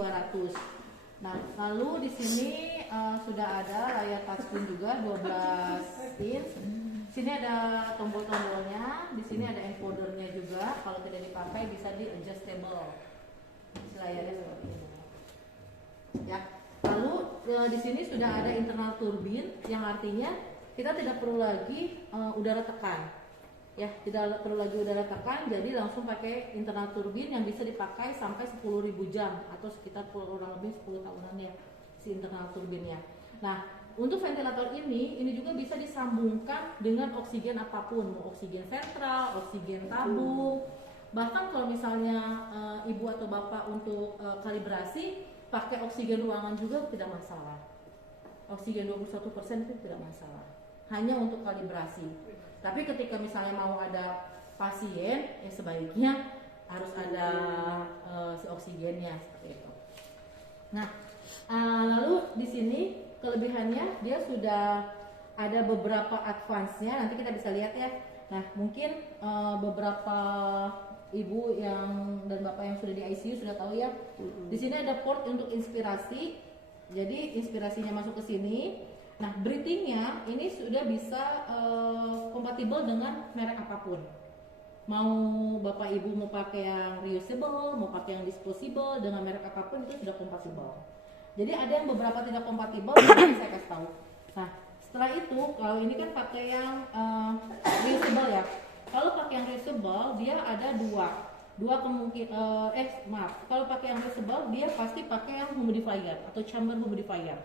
200. Nah, lalu di sini sudah ada layar touchscreen juga 12 inch. Sini ada tombol-tombolnya, di sini ada encodernya juga. Kalau tidak dipakai bisa di adjustable. Layarnya seperti ini. Ya. Lalu di sini sudah ada internal turbin, yang artinya kita tidak perlu lagi udara tekan. Ya, tidak perlu lagi udara tekan, jadi langsung pakai internal turbin yang bisa dipakai sampai 10.000 jam atau sekitar kurang lebih 10 tahunan ya si internal turbinnya. Nah, untuk ventilator ini juga bisa disambungkan dengan oksigen apapun, mau oksigen sentral, oksigen tabung. Bahkan kalau misalnya ibu atau bapak untuk kalibrasi pakai oksigen ruangan juga tidak masalah. Oksigen 21% itu tidak masalah. Hanya untuk kalibrasi. Tapi ketika misalnya mau ada pasien, ya sebaiknya harus ada si oksigennya seperti itu. Nah, lalu di sini kelebihannya dia sudah ada beberapa advance-nya. Nanti kita bisa lihat ya. Nah, mungkin beberapa ibu yang dan bapak yang sudah di ICU sudah tahu ya. Di sini ada port untuk inspirasi. Jadi inspirasinya masuk ke sini. Nah, breathingnya ini sudah bisa kompatibel dengan merek apapun. Mau bapak ibu mau pakai yang reusable, mau pakai yang disposable, dengan merek apapun itu sudah kompatibel. Jadi ada yang beberapa tidak kompatibel, nanti saya kasih tahu. Nah, setelah itu kalau ini kan pakai yang reusable ya. Kalau pakai yang reusable dia ada dua kemungkinan. Kalau pakai yang reusable dia pasti pakai yang humidifier atau chamber humidifier.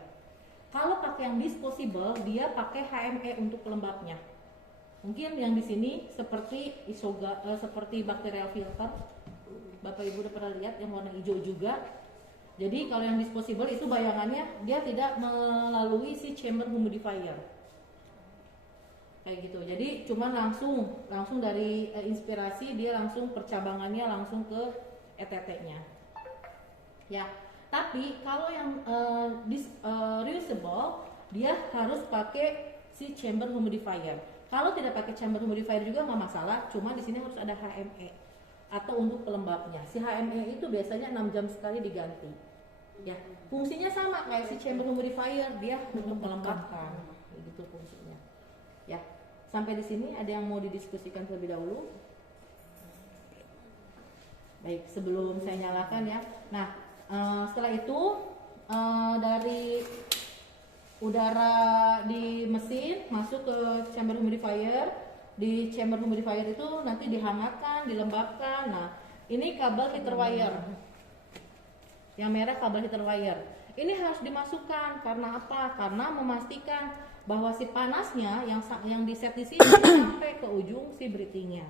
Kalau pakai yang disposable, dia pakai HME untuk pelembabnya. Mungkin yang di sini seperti seperti bacterial filter. Bapak Ibu udah pernah lihat yang warna hijau juga. Jadi kalau yang disposable itu bayangannya dia tidak melalui si chamber humidifier. Kayak gitu. Jadi cuma langsung dari inspirasi dia langsung percabangannya langsung ke ETT-nya. Ya. Tapi kalau yang reusable dia harus pakai si chamber humidifier. Kalau tidak pakai chamber humidifier juga nggak masalah, cuma di sini harus ada HME atau untuk pelembabnya. Si HME itu biasanya 6 jam sekali diganti. Ya, fungsinya sama kayak si chamber humidifier, dia untuk melembabkan. Gitu fungsinya. Ya, sampai di sini ada yang mau didiskusikan terlebih dahulu? Baik, sebelum saya nyalakan ya. Nah, setelah itu dari udara di mesin masuk ke chamber humidifier. Di chamber humidifier itu nanti dihangatkan, dilembabkan. Nah, ini kabel heater wire. Yang merah kabel heater wire. Ini harus dimasukkan karena apa? Karena memastikan bahwa si panasnya yang di set di sini sampai ke ujung si breathingnya.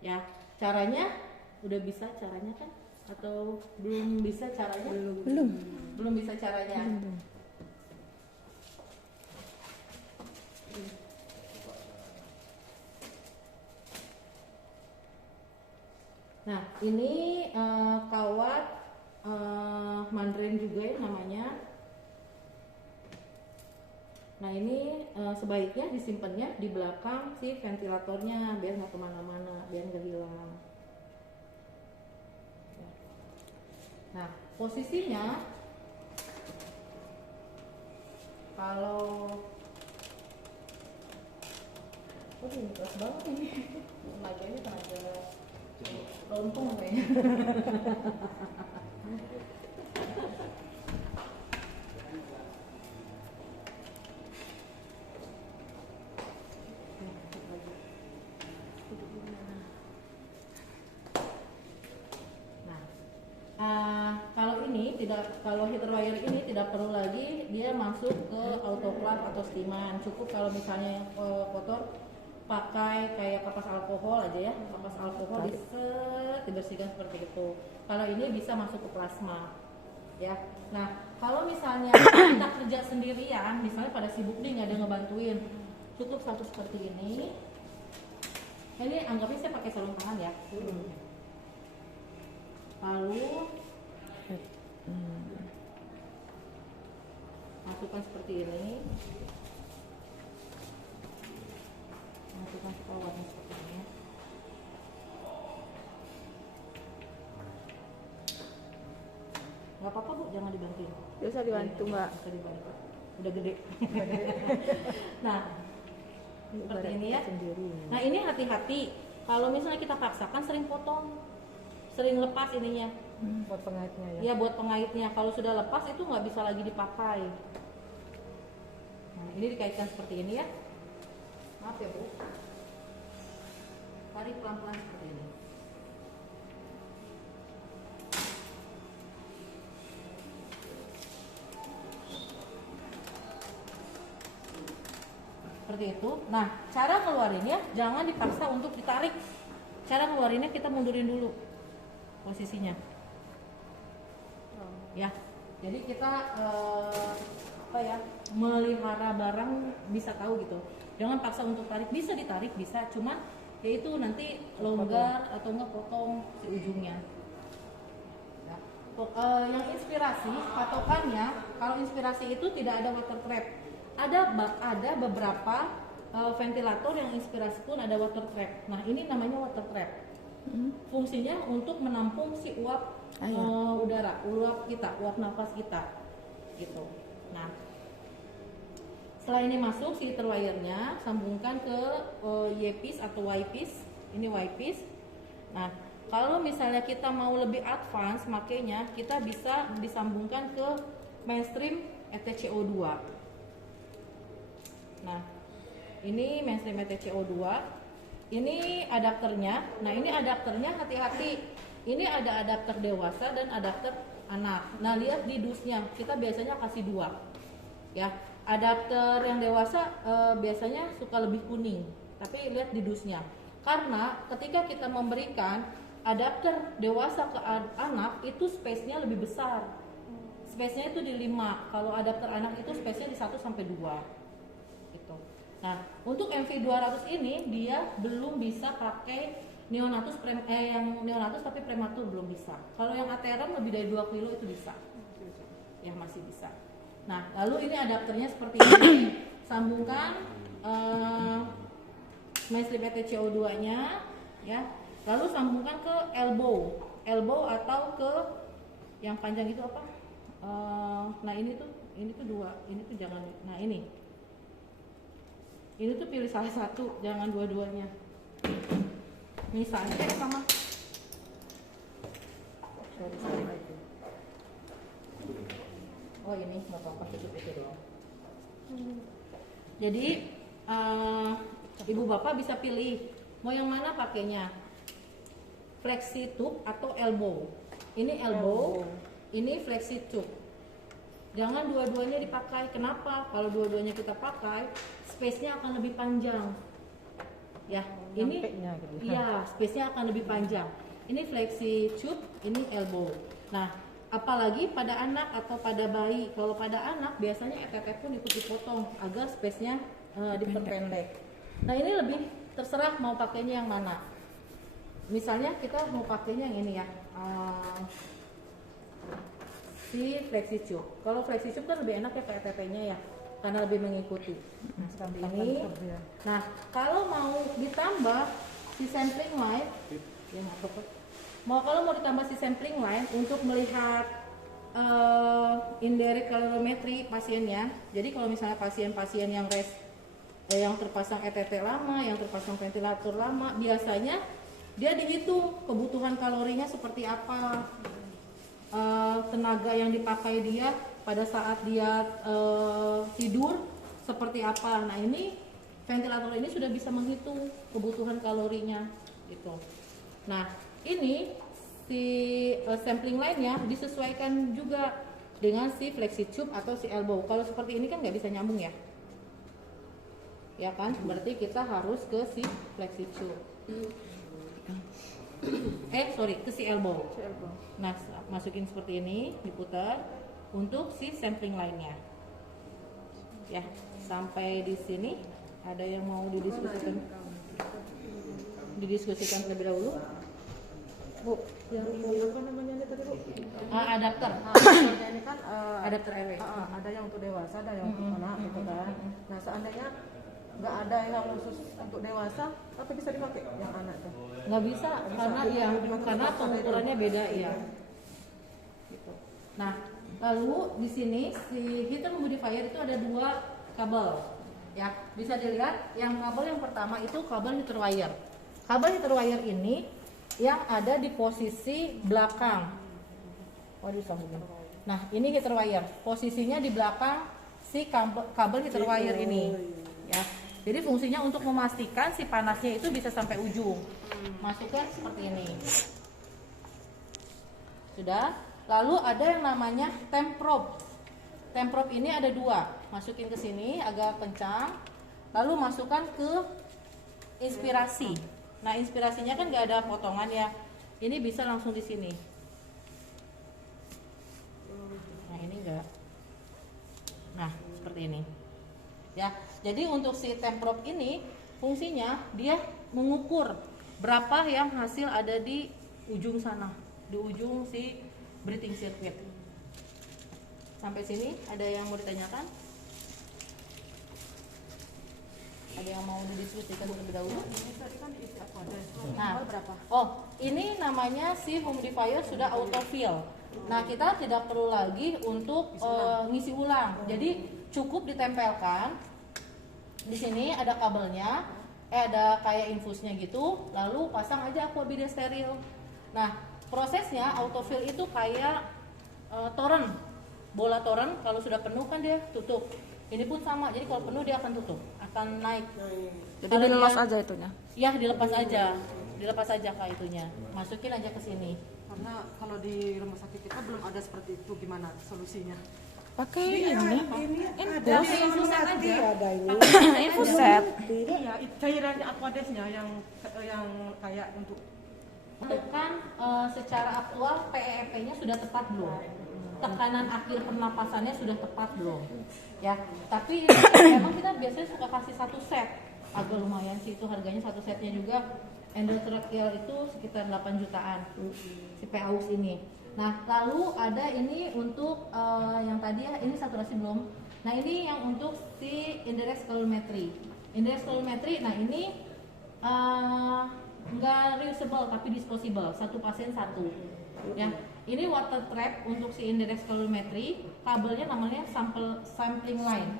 Ya, caranya udah bisa caranya kan? Atau belum bisa caranya? Belum bisa caranya. Nah, ini kawat mandren juga ya namanya. Nah, ini sebaiknya disimpannya di belakang si ventilatornya biar nggak kemana-mana, biar nggak hilang. Nah, posisinya kalau ini keras banget ini. Tenaganya tenaga lontong kayaknya. Kalau heater wire ini tidak perlu lagi dia masuk ke autoclave atau steaman. Cukup kalau misalnya yang kotor pakai kayak kapas alkohol aja ya, kapas alkohol dibersihkan seperti itu. Kalau ini bisa masuk ke plasma ya. Nah, kalau misalnya kita kerja sendirian, misalnya pada sibuk nih nggak ada ngebantuin, cukup satu seperti ini. Ini anggapnya saya pakai sarung tangan ya. Lalu masukkan seperti ini, masukkan kawatnya seperti ini. nggak apa-apa Bu, jangan dibantuin. Bisa dibantu Mbak. Bisa dibantu. Udah gede. Nah, seperti ini ya. Nah ini hati-hati. Kalau misalnya kita paksakan sering potong, sering lepas ininya. Buat pengaitnya ya. Iya buat pengaitnya. Kalau sudah lepas itu nggak bisa lagi dipakai. Nah ini dikaitkan seperti ini ya. Maaf ya Bu. Tarik pelan-pelan seperti ini. Seperti itu. Nah, cara ngeluarinnya jangan dipaksa untuk ditarik. Cara ngeluarinnya kita mundurin dulu posisinya. Ya. Jadi kita melihara barang bisa tahu gitu. Jangan paksa untuk tarik. Bisa ditarik, bisa. Cuman ya itu nanti longgar atau enggak potong si ujungnya. Ya. Yang inspirasi patokannya, kalau inspirasi itu tidak ada water trap. Ada beberapa ventilator yang inspirasi pun ada water trap. Nah ini namanya water trap. Fungsinya untuk menampung si uap udara, uap nafas kita, gitu. Nah setelah ini masuk si heater wire-nya, sambungkan ke Y-piece atau Y-piece. Ini Y-piece. Nah kalau misalnya kita mau lebih advance, makanya kita bisa disambungkan ke mainstream ETCO2. Nah, ini mainstream ETCO2. Ini adapternya. Nah, ini adapternya hati-hati. Ini ada adapter dewasa dan adapter anak. Nah, lihat di dusnya. Kita biasanya kasih 2. Ya, adapter yang dewasa biasanya suka lebih kuning. Tapi lihat di dusnya. Karena ketika kita memberikan adapter dewasa ke anak itu space-nya lebih besar. Space-nya itu di 5. Kalau adapter anak itu space-nya di 1 sampai 2. Gitu. Nah, untuk MV200 ini dia belum bisa pakai neonatus yang neonatus tapi prematur belum bisa. Kalau yang ateran lebih dari 2 kilo itu bisa. Ya masih bisa. Nah, lalu ini adapternya seperti ini. Sambungkan mainstream ETCO2-nya ya. Lalu sambungkan ke elbow atau ke yang panjang itu apa? Nah, ini tuh 2, ini tuh jangan. Nah, ini tuh pilih salah satu, jangan dua-duanya. Misalnya sama. Oh ini nggak apa-apa, tutup itu doang. Jadi ibu bapak bisa pilih mau yang mana pakainya, flexi tube atau elbow. Ini elbow, ini flexi tube. Jangan dua-duanya dipakai. Kenapa? Kalau dua-duanya kita pakai, space-nya akan lebih panjang. Ya, ini iya, space-nya akan lebih panjang. Ini flexi tube, ini elbow. Nah, apalagi pada anak atau pada bayi. Kalau pada anak biasanya ETT pun ikut dipotong agar space-nya diperpendek. Nah, ini lebih terserah mau pakainya yang mana. Misalnya kita mau pakainya yang ini ya. Si flexi tube. Kalau flexi tube kan lebih enak ya kayak ETT-nya ya, karena lebih mengikuti. Nah, seperti ini. Nah, kalau mau ditambah si sampling line, ya kalau mau ditambah si sampling line untuk melihat indirect calorimetry pasiennya. Jadi kalau misalnya pasien-pasien yang yang terpasang ETT lama, yang terpasang ventilator lama, biasanya dia dihitung kebutuhan kalorinya seperti apa. Tenaga yang dipakai dia pada saat dia tidur seperti apa. Nah ini ventilator ini sudah bisa menghitung kebutuhan kalorinya gitu. Nah ini si sampling line-nya disesuaikan juga dengan si flexi tube atau si elbow. Kalau seperti ini kan nggak bisa nyambung ya, ya kan? Berarti kita harus ke si flexi tube. Ke si elbow. Nah, masukin seperti ini, diputar untuk si sampling line-nya. Ya, sampai di sini ada yang mau didiskusikan? Didiskusikan terlebih dahulu. Bu, yang ini apa namanya tadi, Bu? Adapter. Ini kan adapter airway. Ada yang untuk dewasa, ada yang untuk anak gitu kan. Nah, seandainya nggak ada yang khusus untuk dewasa, tapi bisa dipakai yang anak tuh? Nggak bisa, karena pengukurannya beda ya. Gitu. Nah, lalu di sini si heater humidifier itu ada 2 kabel. Ya, bisa dilihat yang kabel yang pertama itu kabel heater wire. Kabel heater wire ini yang ada di posisi belakang. Waduh, sambungin. Nah, ini heater wire. Posisinya di belakang si kabel heater wire ini. Ya. Jadi fungsinya untuk memastikan si panasnya itu bisa sampai ujung. Masukkan seperti ini. Sudah. Lalu ada yang namanya temp probe. Temp probe ini ada 2. Masukin ke sini agak kencang. Lalu masukkan ke inspirasi. Nah, inspirasinya kan nggak ada potongan ya. Ini bisa langsung di sini. Nah, ini enggak. Nah, seperti ini. Ya. Jadi untuk si temp probe ini fungsinya dia mengukur berapa yang hasil ada di ujung sana, di ujung si breathing circuit. Sampai sini ada yang mau ditanyakan? Ada yang mau didiskusikan terlebih dahulu? Nah, berapa? oh, ini namanya si humidifier sudah autofill. Nah, kita tidak perlu lagi untuk ngisi ulang. Jadi cukup ditempelkan. Di sini ada kabelnya, ada kayak infusnya gitu. Lalu pasang aja aqua bidet steril. Nah, prosesnya autofill itu kayak toren, bola toren. Kalau sudah penuh kan dia tutup. Ini pun sama. Jadi kalau penuh dia akan tutup, akan naik. Jadi dilepas aja itunya. Ya, dilepas aja. Dilepas aja kak itunya. Masukin aja ke sini. Karena kalau di rumah sakit kita belum ada seperti itu, gimana solusinya? Pakai ini. Ada infus aja. ada ini. Infus set. Iya, cairan aquadesnya yang kayak untuk Tekan secara aktual PEP-nya sudah tepat belum? Tekanan akhir pernapasannya sudah tepat belum? Ya, tapi memang kita biasanya suka kasih 1 set. Agak lumayan sih itu harganya 1 setnya juga. Endotracheal itu sekitar 8 jutaan si PAUX ini. Nah, lalu ada ini untuk yang tadi ya, ini saturasi belum. Nah, ini yang untuk si indirect colorimetry. Indirect colorimetry, nah ini enggak reusable tapi disposable, 1 pasien 1. Ya, ini water trap untuk si indirect colorimetry. Kabelnya namanya sampling line.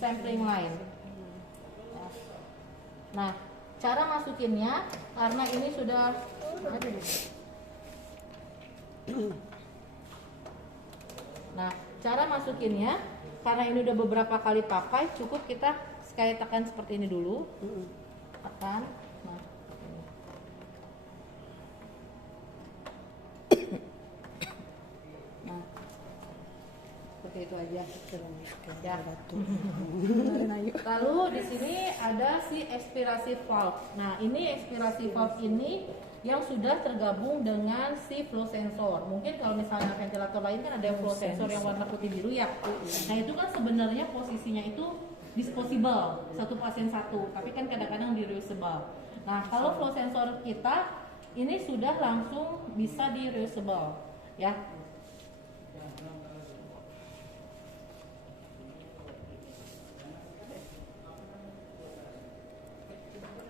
Sampling line. Nah, cara masukinnya karena ini sudah Nah, cara masukinnya karena ini udah beberapa kali pakai, cukup kita sekali tekan seperti ini dulu. Tekan. Nah, nah, seperti itu aja. Ya. Lalu di sini ada si expirasi valve. Nah, ini expirasi valve ini yang sudah tergabung dengan si flow sensor. Mungkin kalau misalnya ventilator lain kan ada yang flow sensor yang warna putih biru ya. Nah, itu kan sebenarnya posisinya itu disposable, 1 pasien 1, tapi kan kadang-kadang di reusable. Nah, kalau flow sensor kita ini sudah langsung bisa di reusable ya.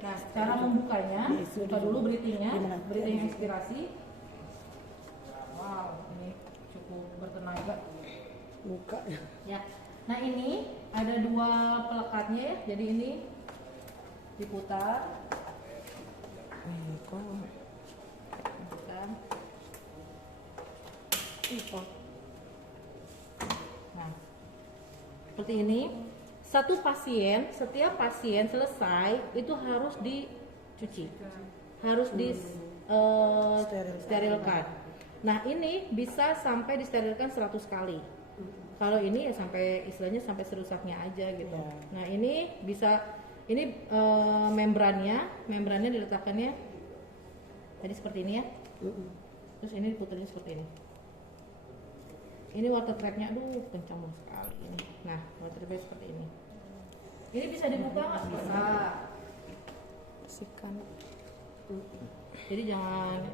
Nah, cara membukanya, buka dulu breathingnya, breathing expirasi. Wow, ini cukup bertenaga. Buka. Ya, nah ini ada 2 pelekatnya ya, jadi ini diputar. Putar. Nah, seperti ini. Setiap pasien selesai itu harus dicuci, harus disterilkan. Nah, ini bisa sampai disterilkan 100 kali. Kalau ini ya sampai istilahnya sampai serusaknya aja gitu. Nah, ini bisa membrannya diletakkannya tadi seperti ini ya. Terus ini diputerin seperti ini. Ini water trapnya, aduh kencang sekali ini. Nah, water trapnya seperti ini. Ini bisa dibuka nggak? Bisa. Bersihkan. Jadi jangan,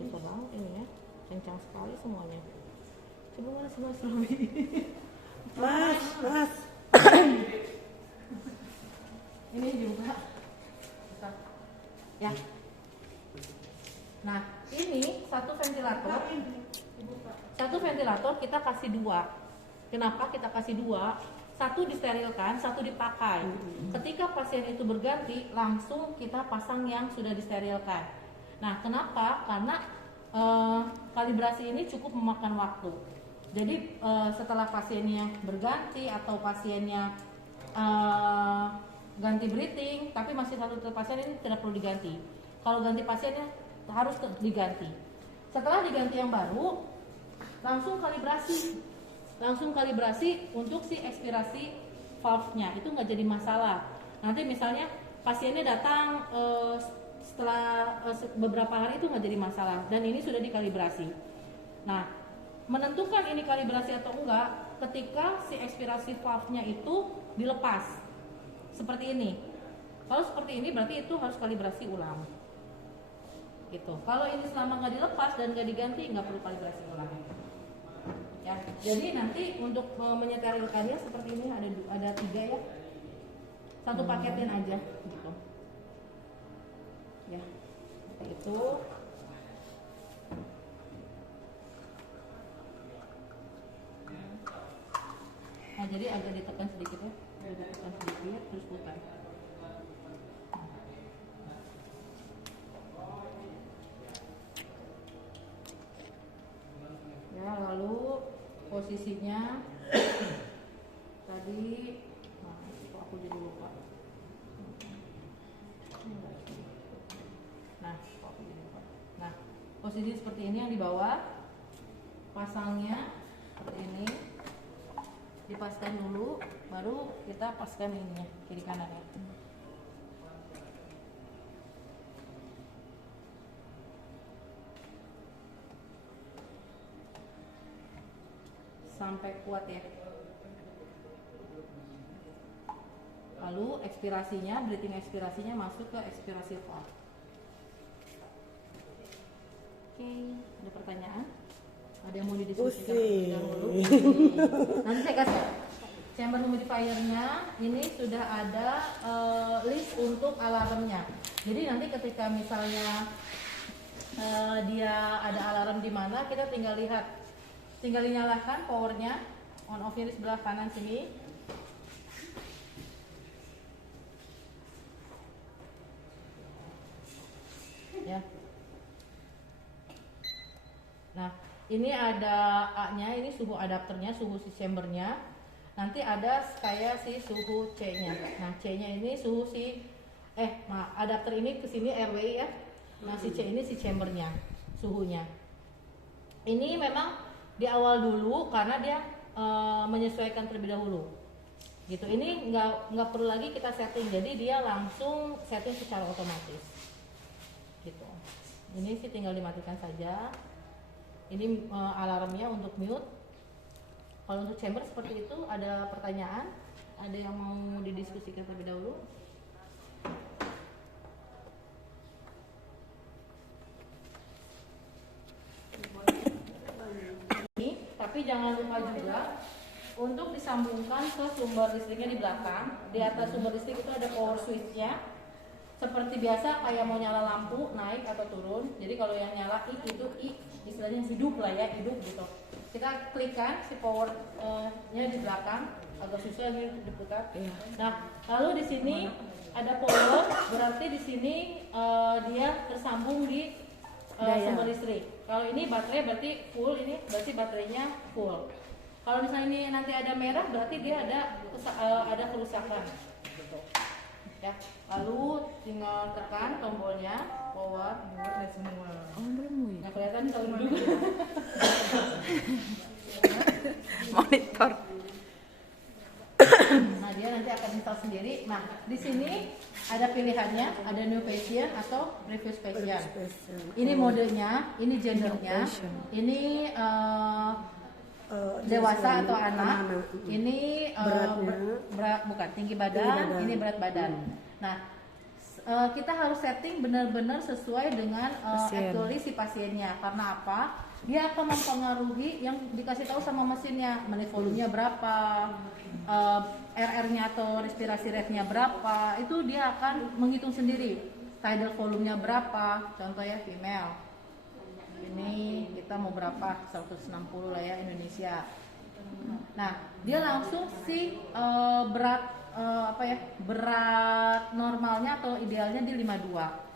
susah banget ini ya, kencang sekali semuanya. Coba mana sih Mas Robi? Mas. Ini juga. Ya. Nah, ini satu ventilator Satu ventilator kita kasih 2. Kenapa kita kasih 2? Satu disterilkan, satu dipakai. Ketika pasien itu berganti, langsung kita pasang yang sudah disterilkan. Nah, kenapa? Karena kalibrasi ini cukup memakan waktu. Jadi setelah pasiennya berganti atau pasiennya ganti breathing, tapi masih satu pasien ini tidak perlu diganti. Kalau ganti pasiennya harus diganti. Setelah diganti yang baru, langsung kalibrasi untuk si ekspirasi valve-nya. Itu nggak jadi masalah. Nanti misalnya pasiennya datang setelah beberapa hari, itu nggak jadi masalah. Dan ini sudah dikalibrasi. Nah, menentukan ini kalibrasi atau enggak ketika si ekspirasi valve-nya itu dilepas. Seperti ini. Kalau seperti ini berarti itu harus kalibrasi ulang. Gitu. Kalau ini selama nggak dilepas dan nggak diganti, nggak perlu kalibrasi ulang. Ya, jadi nanti untuk menyeterilkannya seperti ini ada 3 ya. Satu paketin aja gitu. Ya. Seperti itu. Nah, jadi agak ditekan sedikit ya. Ditekan sedikit terus putar. Ya, lalu posisinya tadi, nah kok aku jadi lupa. Nah, kok aku jadi lupa. Nah, posisi seperti ini yang di bawah, pasangnya seperti ini, dipaskan dulu, baru kita paskan ininya kiri kanannya. Sampai kuat ya. Lalu ekspirasinya, breathing ekspirasinya masuk ke ekspirasi valve. Oke, ada pertanyaan? Ada yang mau didiskusikan terlebih dahulu? Nanti saya kasih chamber humidifier-nya. Ini sudah ada list untuk alarmnya. Jadi nanti ketika misalnya dia ada alarm di mana, kita tinggal lihat. Tinggal dinyalakan powernya, on off-nya di sebelah kanan sini. Ya. Nah, ini ada A-nya, ini suhu adapternya, suhu si chambernya. Nanti ada kayak si suhu C-nya. Nah, C-nya ini suhu si adapter ini ke sini RWI ya. Nah, si C ini si chambernya, suhunya. Ini memang di awal dulu karena dia menyesuaikan terlebih dahulu gitu. Ini nggak perlu lagi kita setting, jadi dia langsung setting secara otomatis gitu. Ini sih tinggal dimatikan saja. Ini alarmnya untuk mute. Kalau untuk chamber seperti itu, ada pertanyaan, ada yang mau didiskusikan terlebih dahulu? Tapi jangan lupa juga untuk disambungkan ke sumber listriknya di belakang. Di atas sumber listrik itu ada power switch-nya. Seperti biasa kayak mau nyala lampu naik atau turun. Jadi kalau yang nyala itu istilahnya hidup lah ya, hidup gitu. Kita klikkan si power-nya di belakang, agak susah ini diputar. Nah, lalu di sini ada power, berarti di sini dia tersambung di sumber listrik. Kalau ini baterai berarti full, ini berarti baterainya full. Kalau misalnya ini nanti ada merah, berarti dia ada kerusakan. Gitu. Ya. Lalu tinggal tekan tombolnya, power, dan semua. Oh, belum Nah, kelihatan tahun dulu. monitor. Nah, dia nanti akan install sendiri. Nah, di sini ada pilihannya, ada new patient atau previous patient. Ini modenya, ini gendernya, ini dewasa atau anak, ini berat bukan tinggi badan, ini berat badan. Nah, kita harus setting benar-benar sesuai dengan actually si pasiennya. Karena apa? Dia akan mempengaruhi yang dikasih tahu sama mesinnya, menit volumenya berapa, RR-nya atau respirasi rate-nya berapa. Itu dia akan menghitung sendiri. Tidal volumenya berapa, contoh ya female. Ini kita mau berapa? 160 lah ya Indonesia. Nah, dia langsung si berat berat normalnya atau idealnya di 52.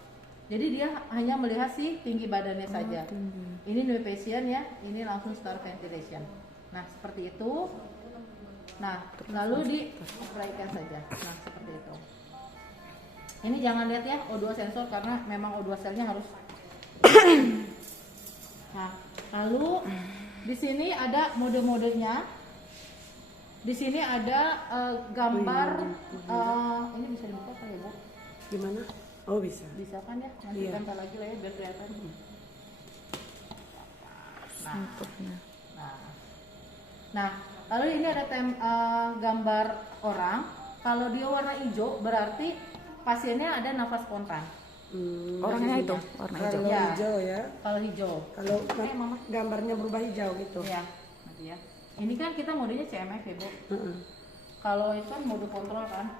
Jadi dia hanya melihat si tinggi badannya saja. Ini no patient ya, ini langsung start ventilation. Nah, seperti itu. Nah, lalu di-apply-kan saja. Nah, seperti itu. Ini jangan lihat ya O2 sensor karena memang O2 selnya harus. Nah, lalu di sini ada mode-modenya. Di sini ada gambar. Ini bisa dibuka kan ya, Bu? Gimana? Oh bisa. Bisa kan ya? Nanti Iya. tempel lagi lah ya biar kelihatan. Nah, lalu ini ada gambar orang. Kalau dia warna hijau berarti pasiennya ada nafas spontan. Orangnya itu warna hijau. Kalau Ya. hijau ya. Kalau hijau. Kalau Mama. gambarnya berubah hijau gitu. Ya, nanti ya. Ini kan kita modenya CMF ya, Bu. Heeh. Kalau itu kan mode kontrol kan.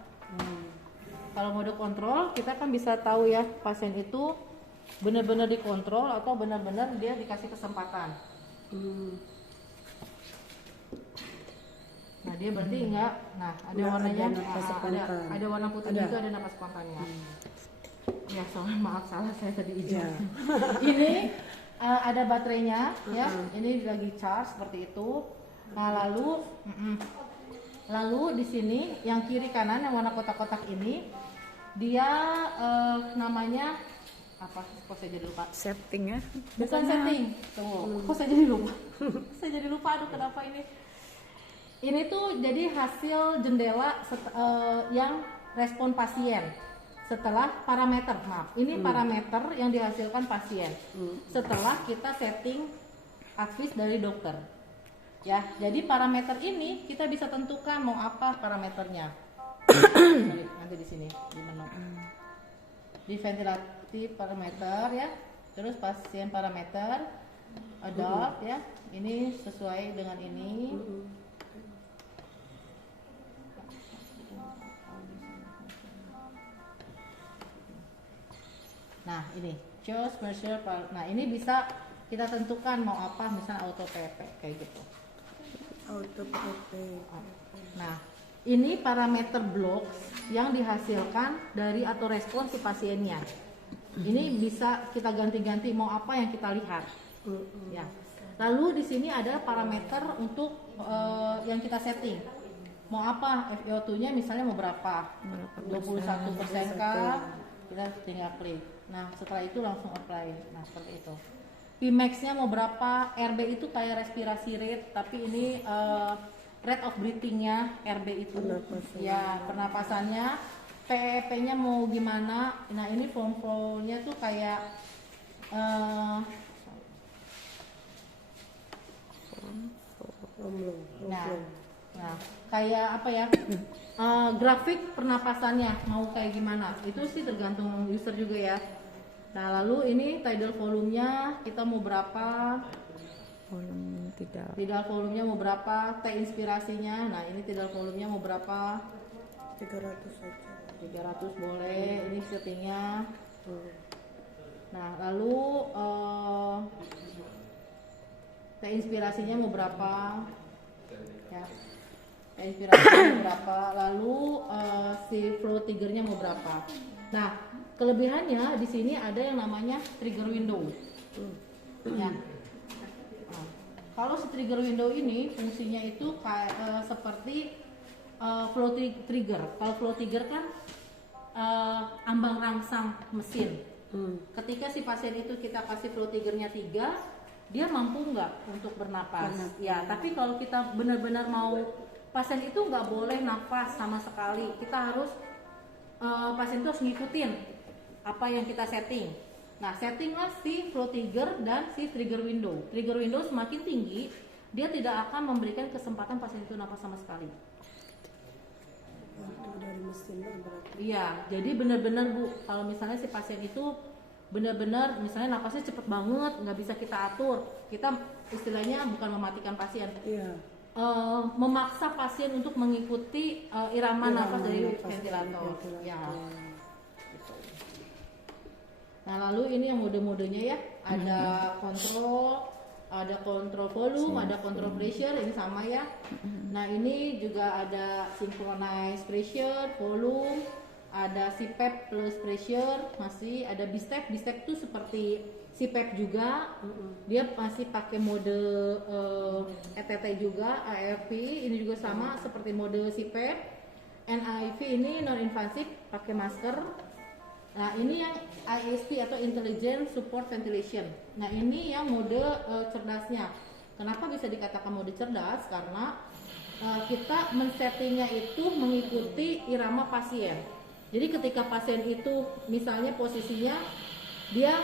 Kalau mode kontrol kita kan bisa tahu ya pasien itu benar-benar dikontrol atau benar-benar dia dikasih kesempatan. Nah dia berarti enggak. Nah ada Nggak warnanya. ada nafas spontan. Ada warna putihnya Ada. itu ada nafas spontannya. Ya soalnya maaf salah saya tadi hijau. Ya. Ini ada baterainya ya. Ini lagi charge seperti itu. Nah lalu di sini yang kiri kanan yang warna kotak-kotak ini dia namanya apa? Kok saya jadi lupa? Setting ya. Bukan setting. Tunggu. Kok saya jadi lupa? Saya jadi lupa. Aduh kenapa ini? Ini tuh jadi hasil jendela yang respon pasien setelah parameter. Maaf, ini parameter yang dihasilkan pasien setelah kita setting advice dari dokter. Ya, jadi parameter ini kita bisa tentukan mau apa parameternya. Nanti di sini di menu. Di ventilatif parameter ya, terus pasien parameter, adult ya, ini sesuai dengan ini. Nah ini choose measure. Nah ini bisa kita tentukan mau apa, misalnya auto PP kayak gitu. Auto PP. Nah ini parameter blocks yang dihasilkan dari atau respon si pasiennya. Ini bisa kita ganti-ganti mau apa yang kita lihat. Ya. Lalu di sini ada parameter untuk yang kita setting. Mau apa FiO2-nya misalnya mau berapa? 21% kah? Kita tinggal klik. Nah, setelah itu langsung apply. Nah, seperti itu. Pmax-nya mau berapa? RB itu kayak respirasi rate, tapi ini rate of breathing-nya RB itu. Ya, pernapasannya. PEP-nya mau gimana? Nah, ini flow-nya tuh kayak Nah, kayak apa ya? Grafik pernapasannya mau kayak gimana? Itu sih tergantung user juga ya. Nah, lalu ini tidal volume-nya kita mau berapa? Volume tidak. Tidal volume-nya mau berapa? T inspirasinya. Nah, ini tidal volume-nya mau berapa? 300 saja. 300 boleh. Ini settingnya. Nah, lalu T inspirasinya mau berapa? Ya. T inspirasinya mau berapa? Lalu si flow triggernya mau berapa? Nah, kelebihannya di sini ada yang namanya trigger window. Ya. Nah, kalau si trigger window ini fungsinya itu kayak seperti flow trigger. Kalau flow trigger kan ambang rangsang mesin. Ketika si pasien itu kita kasih flow triggernya 3, dia mampu nggak untuk bernapas? Ya, tapi kalau kita benar-benar mau pasien itu nggak boleh nafas sama sekali. Kita harus pasien itu harus ngikutin apa yang kita setting. Nah, settinglah si flow trigger dan si trigger window. Trigger window semakin tinggi, dia tidak akan memberikan kesempatan pasien itu nafas sama sekali. Itu dari mesinnya berarti. Iya, jadi benar-benar Bu, kalau misalnya si pasien itu benar-benar misalnya napasnya cepet banget, nggak bisa kita atur, kita istilahnya bukan mematikan pasien, Iya. memaksa pasien untuk mengikuti irama nafas dari nafas ventilator. dari Ya. ventilator. Nah lalu ini yang mode-modenya ya, ada kontrol volume, ada kontrol pressure, ini sama ya. Nah ini juga ada synchronize pressure, volume, ada CPAP plus pressure, masih ada BiStep. BiStep itu seperti CPAP juga, dia masih pakai mode ETT juga, AFP ini juga sama seperti mode CPAP. NIV ini non invasif pakai masker. Nah ini yang ISP atau Intelligent Support Ventilation. Nah ini yang mode cerdasnya. Kenapa bisa dikatakan mode cerdas? Karena kita men-settingnya itu mengikuti irama pasien. Jadi ketika pasien itu misalnya posisinya dia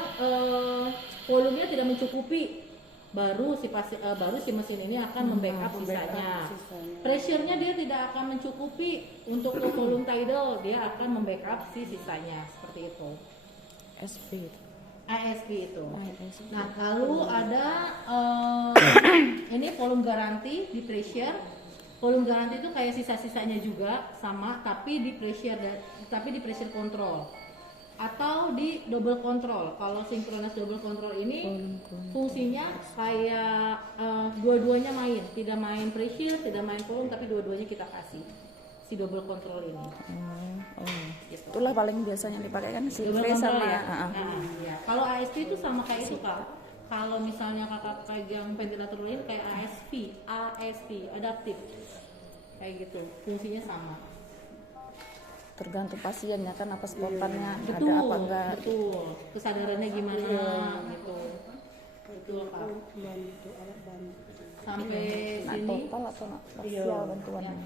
volumenya tidak mencukupi, baru si mesin ini akan membackup sisanya. Pressure-nya dia tidak akan mencukupi untuk ke volume tidal, dia akan membackup si sisanya seperti itu. SP. ASP itu. Nah, lalu ada ini volume garanti di pressure. Volume garanti itu kayak sisa-sisanya juga sama, tapi di pressure control atau di double control. Kalau synchronous double control ini fungsinya kayak dua-duanya main, tidak main pressure, tidak main volume, tapi dua-duanya kita kasih si double control ini. Gitu. Itulah paling biasanya dipakai kan si Double V control sama ya. ya. Ya. Kalau ASP itu sama kayak itu Kak. Kalau misalnya kakak pegang ventilator lain kayak ASP, adaptif, kayak gitu, fungsinya sama. Tergantung pasiennya kan apa spontannya, Betul, ada apa enggak. betul. Kesadarannya gimana gitu. Betul Kak. Bantu, alat bantu. Sampai Nah, sini total atau parsial bantuannya.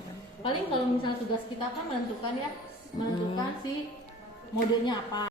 paling kalau misalnya tugas kita kan menentukan si modenya apa.